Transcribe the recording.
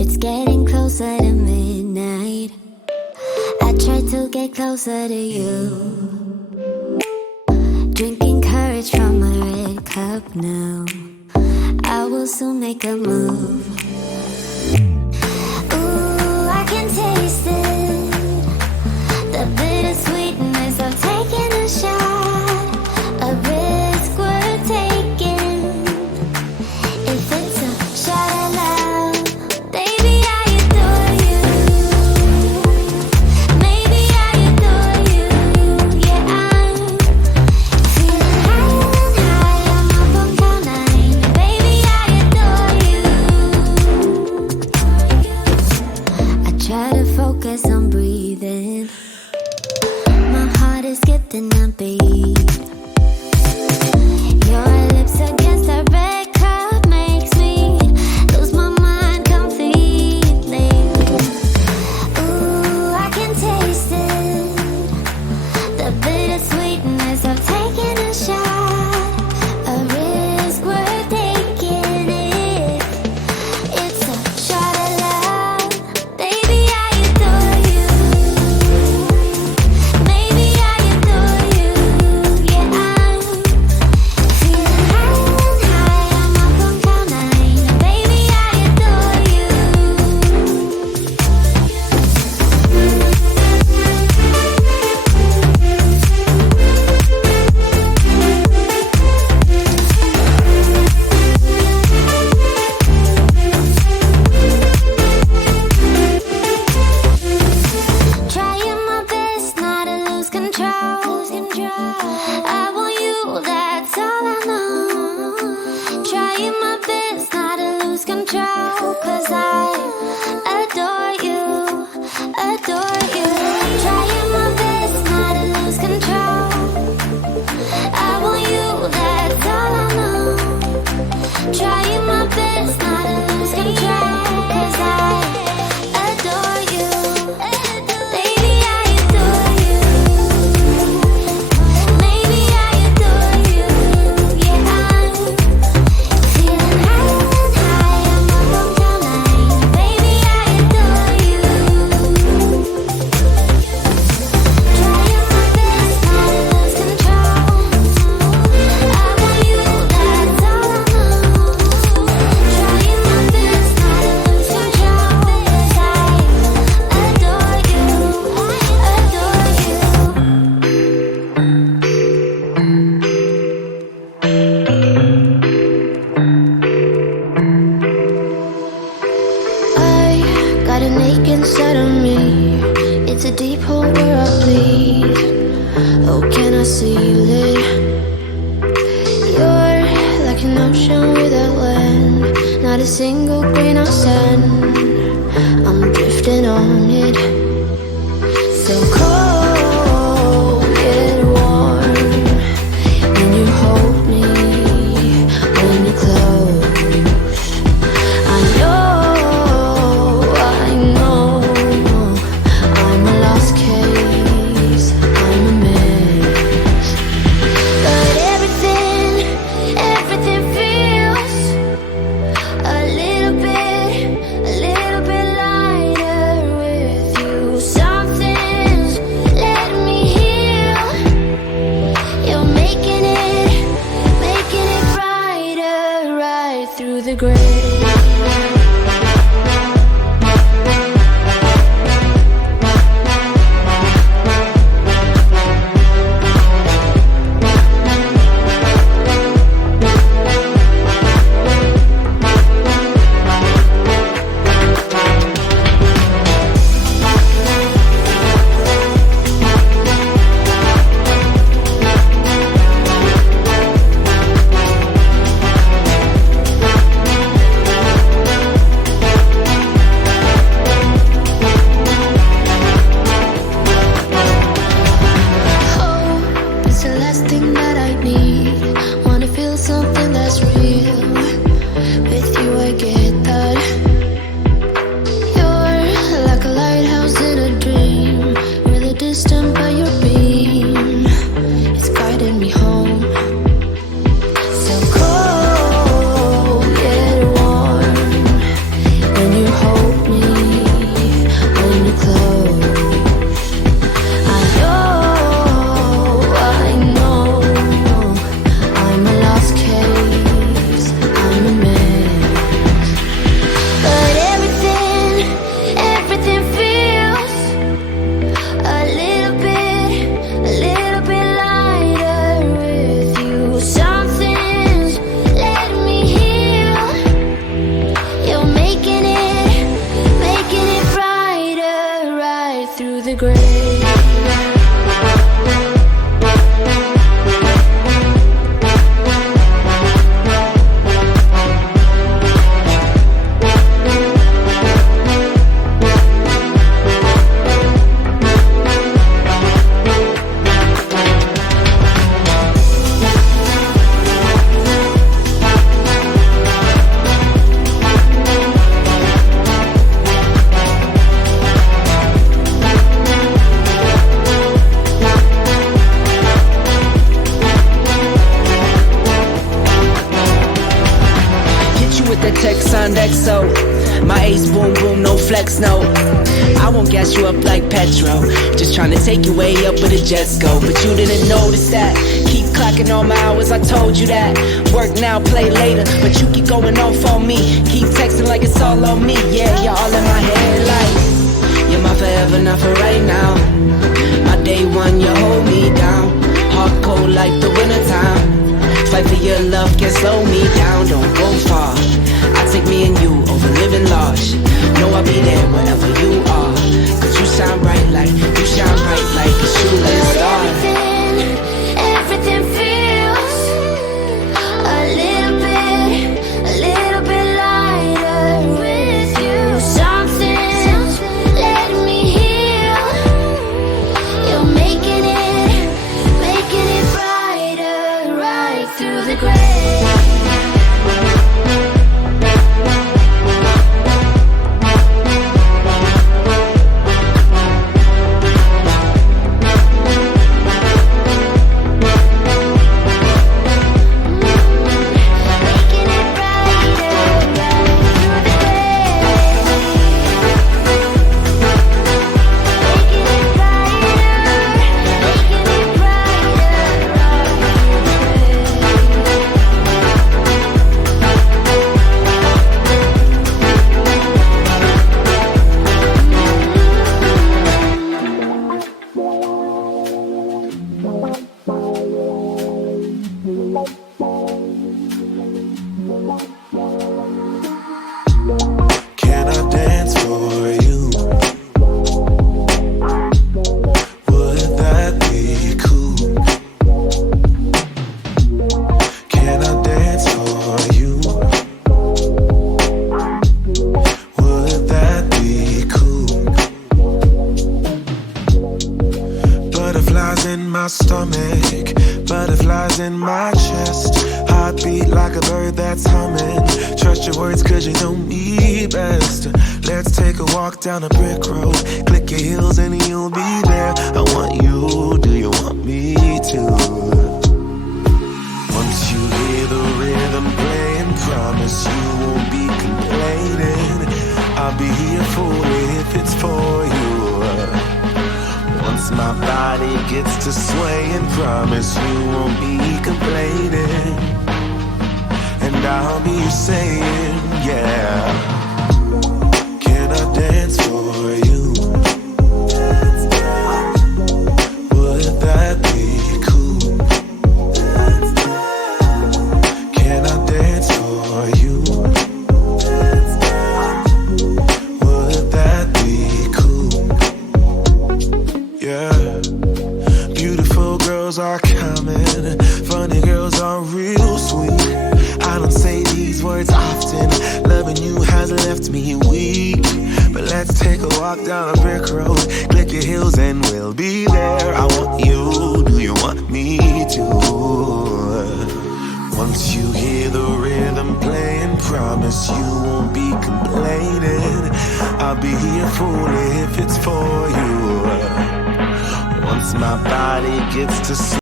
It's getting closer to midnight. I try to get closer to you. Drinking courage from a red cup now. I will soon make a move. Ooh, I can taste it. The bittersweetness of taking a shot. A risk worth taking. If it's a shot of love, baby, I adore you. Maybe I adore you. Yeah, I'm feeling high and high. I'm up on cloud nine. Baby, I adore you. I try to focus on breathing. My heart is skipping a beat. Your lips against a red cup makes me lose my mind completely. Ooh, I can taste it. The bittersweetness of taking a shot. A risk worth taking it. It's a shot of love. Baby, I adore you. Maybe I adore you. Yeah, I'm feeling high and high. I'm up on cloud nine. Baby, I adore you. Trying my best not to lose control. I want you, that's all I know. Trying my best not to lose control. 'Cause I adore you, adore you. Trying my best not to lose control. I want you, that's all I know. Trying my best not to lose control. 'Cause I adore you. Baby, I adore you. Maybe I adore you. Yeah, I'm feeling high and high. I'm up on cloud nine. Baby, I adore you. Trying my best not to lose control. I want you, that's all I know. Trying my best not to lose control. 'Cause I adore you, adore you. I got an ache inside of me. It's a deep hole where I bleed. Oh, can I seal it? You're like an ocean without land. Not a single grain of sand. I'm drifting on it. So cold yet warm. When you hold me, when you close, I know I'm a lost case, I'm a mess. But everything feels a little bit lighter with you. Something's grave. With the text on XO, my ace boom boom, no flex, no. I won't gas you up like petrol, just trying to take you way up where the jets go. But you didn't notice that. Keep clocking all my hours, I told you that. Work now, play later, but you keep going off on me. Keep texting like it's all on me. Yeah, you're all in my head like you're my forever, not for right now. My day one, you hold me down. Hard cold like the wintertime. Fight for your love, can't slow me down, don't go far. I take me and you over living large. Know I'll be there wherever you are. Cause you shine bright like, you shine bright like a shooting star. Everything feels a little bit lighter with you. Something's letting me heal. You're making it brighter right through the gray. Can I dance for you? Would that be cool? Can I dance for you? Would that be cool? Butterflies in my stomach, butterflies in my chest. Heartbeat like a bird that's humming. Trust your words cause you know me best. Let's take a walk down a brick road. Click your heels and you'll be there. I want you, do you want me to? Once you hear the rhythm playing, promise you won't be complaining. I'll be here for it if it's for you. Once my body gets to swaying, promise you won't be complaining. And I'll be saying, yeah. Can I dance for you? Would that be cool? Can I dance for you? Would that be cool? Yeah. Beautiful girls are coming, funny girls are real sweet. I don't say these words often, loving you has left me weak. But let's take a walk down a brick road, click your heels and we'll be there. I want you, do you want me to? Once you hear the rhythm playing, promise you won't be complaining. I'll be here for it if it's for you. Once my body gets to